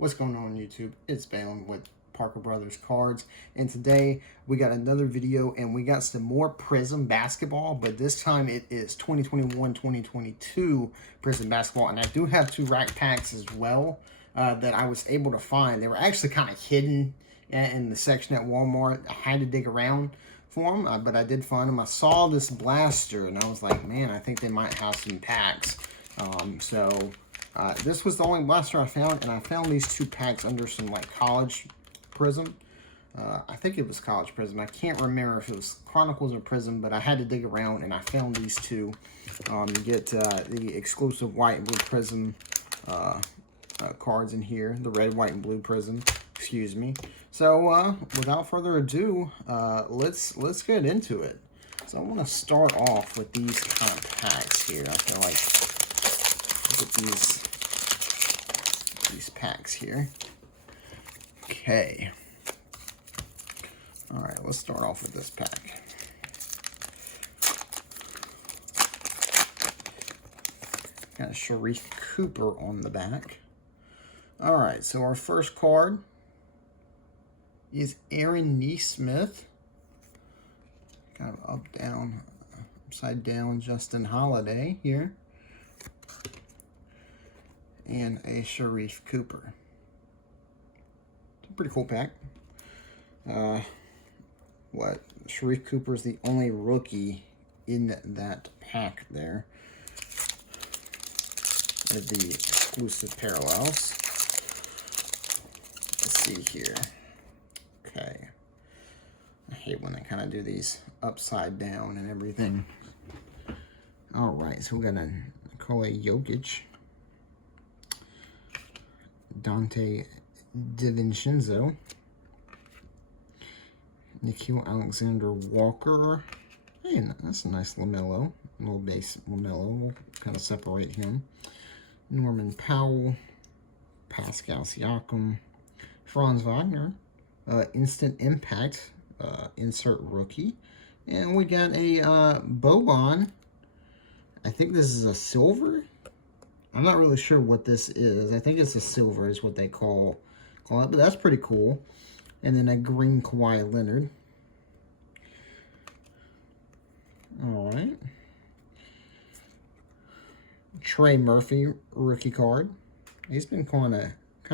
What's going on YouTube? It's Balin with Parker Brothers Cards, and today we got another video and we got some more Prizm basketball, but this time it is 2021-2022 Prizm basketball, and I do have two rack packs as well that I was able to find. They were actually kind of hidden in the section at Walmart. I had to dig around for them, but I did find them. I saw this blaster and I was like, man, I think they might have some packs. This was the only blaster I found, and I found these two packs under some like college Prizm. I think it was college Prizm. I can't remember if it was Chronicles or Prizm, but I had to dig around and I found these two. You get the exclusive white and blue Prizm cards in here, the red, white, and blue Prizm. Excuse me. So without further ado, let's get into it. So I want to start off with these kind of packs here. I feel like with these packs here. Okay. All right, let's start off with this pack. Got a Sharif Cooper on the back. All right, so our first card is Aaron Nesmith. Kind of up, down, upside down Justin Holiday here. And a Sharif Cooper. It's a pretty cool pack. Sharif Cooper is the only rookie in that pack there. Of the exclusive parallels. Let's see here. Okay. I hate when they kind of do these upside down and everything. All right, so we got a Nikola Jokic, Dante DiVincenzo, Nickeil Alexander-Walker. Hey, that's a nice LaMelo, little base LaMelo. We'll kind of separate him. Norman Powell, Pascal Siakam, Franz Wagner, Instant Impact, insert rookie. And we got a Boban. I think this is a silver. I'm not really sure what this is. I think it's a silver is what they call it, but that's pretty cool. And then a green Kawhi Leonard. All right. Trey Murphy rookie card. He's been kind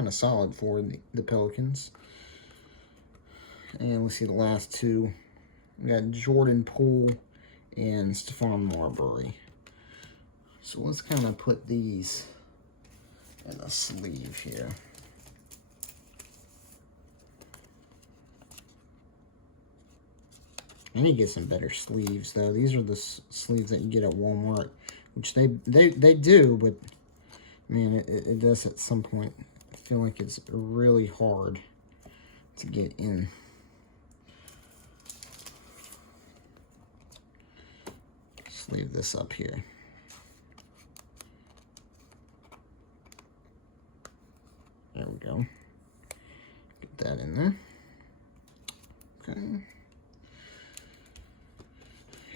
of solid for the Pelicans. And let's see the last two. We got Jordan Poole and Stephon Marbury. So let's kind of put these in a sleeve here. I need to get some better sleeves though. These are the sleeves that you get at Walmart, which they do, but man, it does at some point. I feel like it's really hard to get in. Sleeve this up here. There we go. Get that in there. Okay.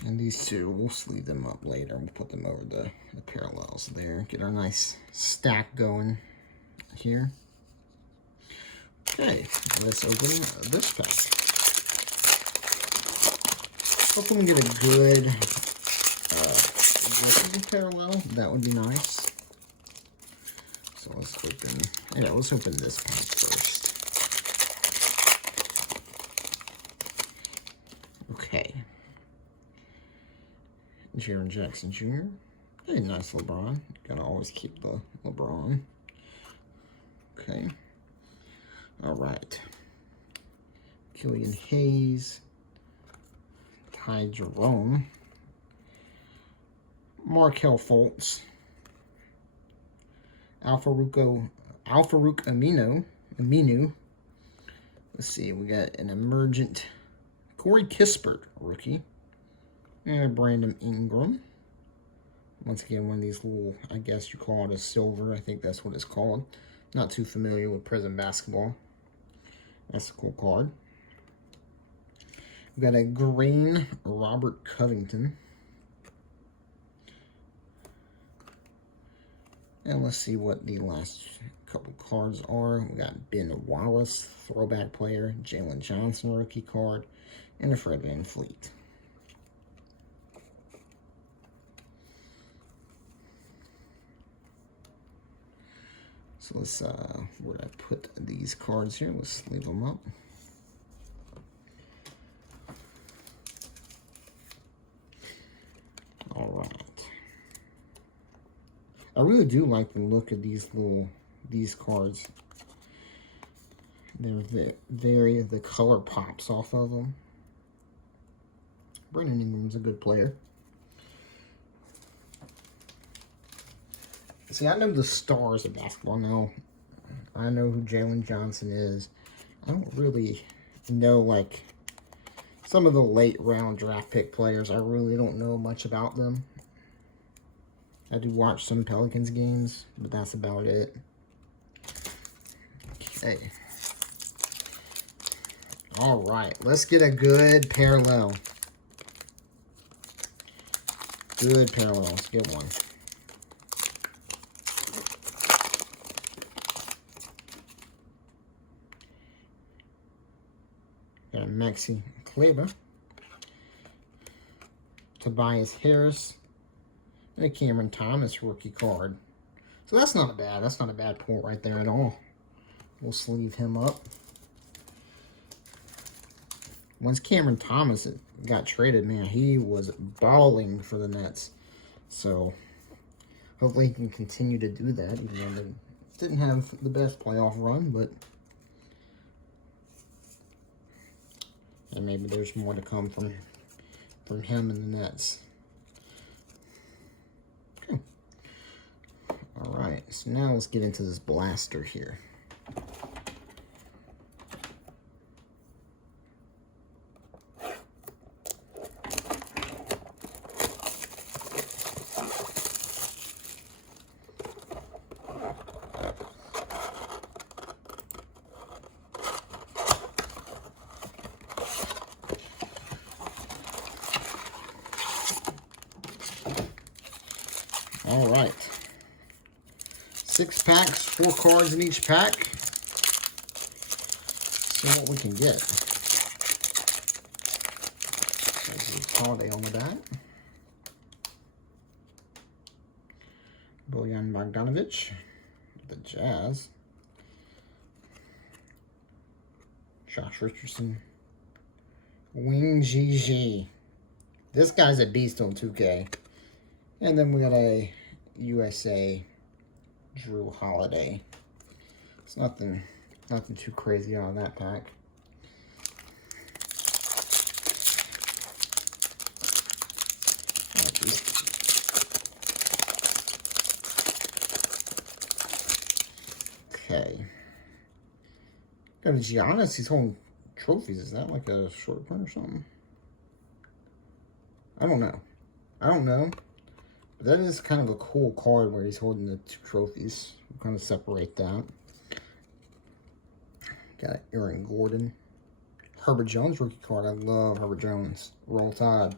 And these two, we'll sleeve them up later. We'll put them over the parallels there. Get our nice stack going here. Okay, let's open this pack. Hopefully we get a good parallel. That would be nice. So let's open this pack first. Okay. Jaren Jackson Jr. Hey, nice LeBron. Gotta always keep the LeBron. Okay. All right. Killian Hayes. Ty Jerome. Markelle Fultz. Al-Farouq Aminu. Let's see, we got an emergent Corey Kispert rookie. And Brandon Ingram. Once again, one of these little, I guess you call it a silver. I think that's what it's called. Not too familiar with Prizm basketball. That's a cool card. We've got a green Robert Covington. And let's see what the last couple cards are, we got Ben Wallace, throwback player, Jalen Johnson, rookie card, and a Fred VanVleet. So let's, where did I put these cards here? Let's leave them up. All right. I really do like the look of these cards. They're very, the color pops off of them. Brandon Ingram's a good player. See, I know the stars of basketball now. I know who Jalen Johnson is. I don't really know, like, some of the late round draft pick players. I really don't know much about them. I do watch some Pelicans games, but that's about it. Okay. All right, let's get a good parallel. Good parallel. Let's get one. Got a Maxi Kleber, Tobias Harris, and a Cameron Thomas rookie card. So that's not bad. That's not a bad pull right there at all. We'll sleeve him up. Once Cameron Thomas got traded, man, he was balling for the Nets. So hopefully he can continue to do that, even though they didn't have the best playoff run, but and maybe there's more to come from him and the Nets. Okay. All right, so now let's get into this blaster here. All right. 6 packs, 4 cards in each pack. See what we can get. There's Holiday on the back. Bojan Bogdanovic, the Jazz. Josh Richardson. Wing GG. This guy's a beast on 2K. And then we got a USA Drew Holiday. It's nothing too crazy on that pack. Okay. Got a Giannis. He's holding trophies. Is that like a short print or something? I don't know. But that is kind of a cool card where he's holding the 2 trophies. We'll kind of separate that. Got Aaron Gordon. Herbert Jones rookie card. I love Herbert Jones. Roll Tide.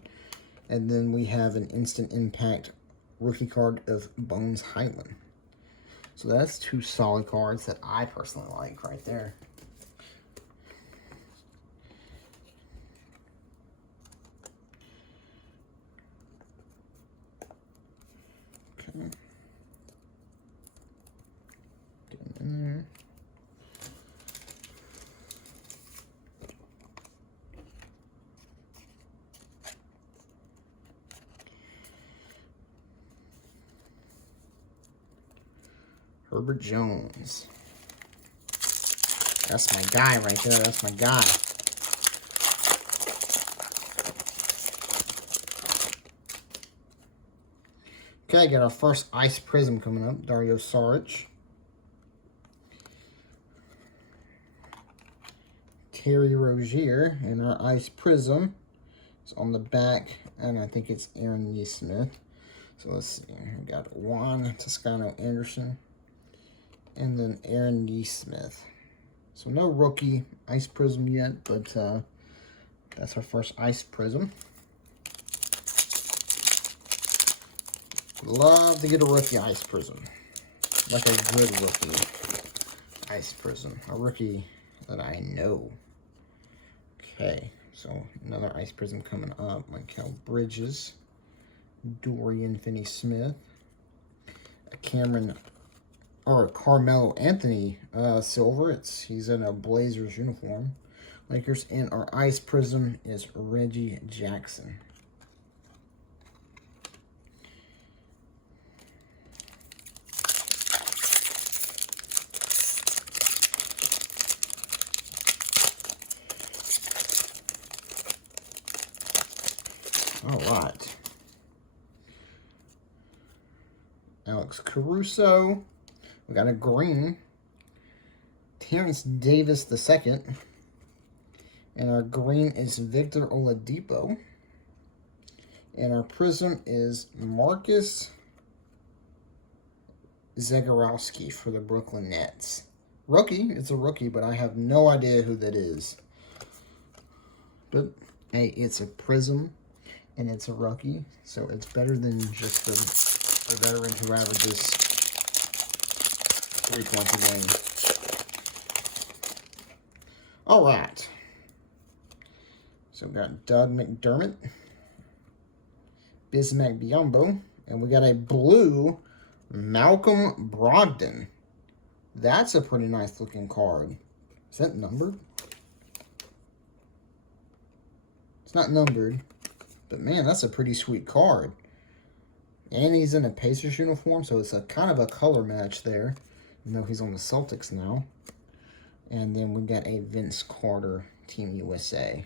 And then we have an instant impact rookie card of Bones Highland. So that's 2 solid cards that I personally like right there. Okay. Get them in there. Herbert Jones. That's my guy right there. That's my guy. Okay, got our first Ice Prizm coming up. Dario Saric. Terry Rozier. And our Ice Prizm is on the back. And I think it's Aaron Nesmith. So let's see. We got Juan Toscano Anderson. And then Aaron Nesmith. So no rookie Ice Prizm yet, but that's our first Ice Prizm. Love to get a rookie Ice Prizm. like a good rookie Ice Prizm. A rookie that I know. Okay, so another Ice Prizm coming up. Michael Bridges, Dorian Finney-Smith, a Carmelo Anthony silver. He's in a Blazers uniform. Lakers, and our Ice Prizm is Reggie Jackson. All right. Alex Caruso. We got a green. Terrence Davis II. And our green is Victor Oladipo. And our Prizm is Marcus Zegarowski for the Brooklyn Nets. Rookie. It's a rookie, but I have no idea who that is. But, hey, it's a Prizm, and it's a rookie, so it's better than just a veteran who averages 3 points a game. All right. So we got Doug McDermott, Bismack Biyombo, and we got a blue Malcolm Brogdon. That's a pretty nice looking card. Is that numbered? It's not numbered, but man, that's a pretty sweet card. And he's in a Pacers uniform, so it's a kind of a color match there. You know, he's on the Celtics now. And then we got a Vince Carter, Team USA.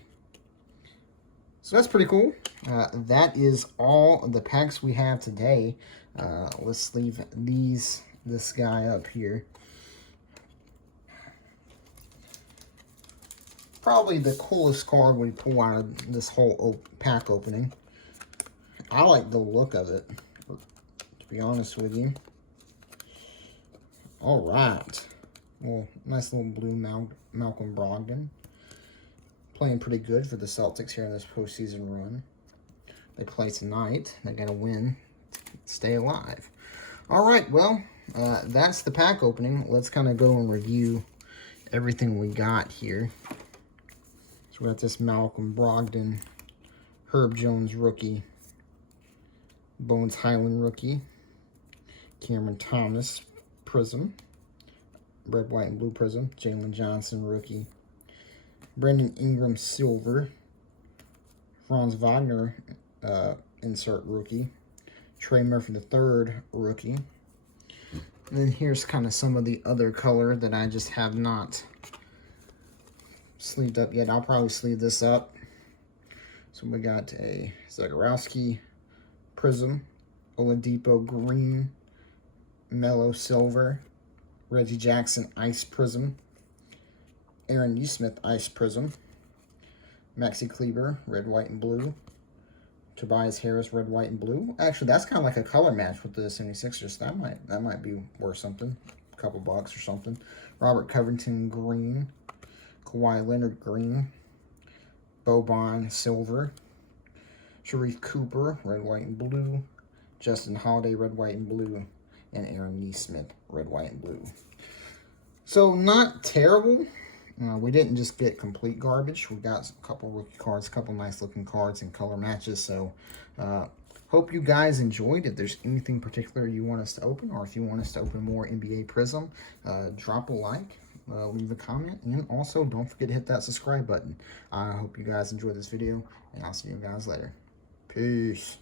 So that's pretty cool. That is all the packs we have today. Let's leave this guy up here. Probably the coolest card we pull out of this whole pack opening. I like the look of it, to be honest with you. All right. Well, nice little blue Malcolm Brogdon. Playing pretty good for the Celtics here in this postseason run. They play tonight. They got to win to stay alive. All right, well, that's the pack opening. Let's kind of go and review everything we got here. So we got this Malcolm Brogdon, Herb Jones rookie, Bones Highland rookie, Cameron Thomas Prizm, red, white, and blue Prizm, Jalen Johnson rookie, Brandon Ingram silver, Franz Wagner insert rookie, Trey Murphy III rookie. And then here's kind of some of the other color that I just have not sleeved up yet. I'll probably sleeve this up. So we got a Zegarowski Prizm, Oladipo green, Melo silver, Reggie Jackson Ice Prizm, Aaron Nesmith Ice Prizm, Maxi Kleber red, white, and blue, Tobias Harris red, white, and blue. Actually, that's kind of like a color match with the 76ers. That might be worth something, a couple bucks or something. Robert Covington green, Kawhi Leonard green, Boban silver, Sharif Cooper red, white, and blue, Justin Holiday red, white, and blue, and Aaron Nesmith red, white, and blue. So not terrible. We didn't just get complete garbage. We got a couple rookie cards, a couple nice looking cards and color matches. So hope you guys enjoyed. If there's anything particular you want us to open, or if you want us to open more NBA Prizm, drop a like, leave a comment, and also don't forget to hit that subscribe button. I hope you guys enjoyed this video, and I'll see you guys later. Peace.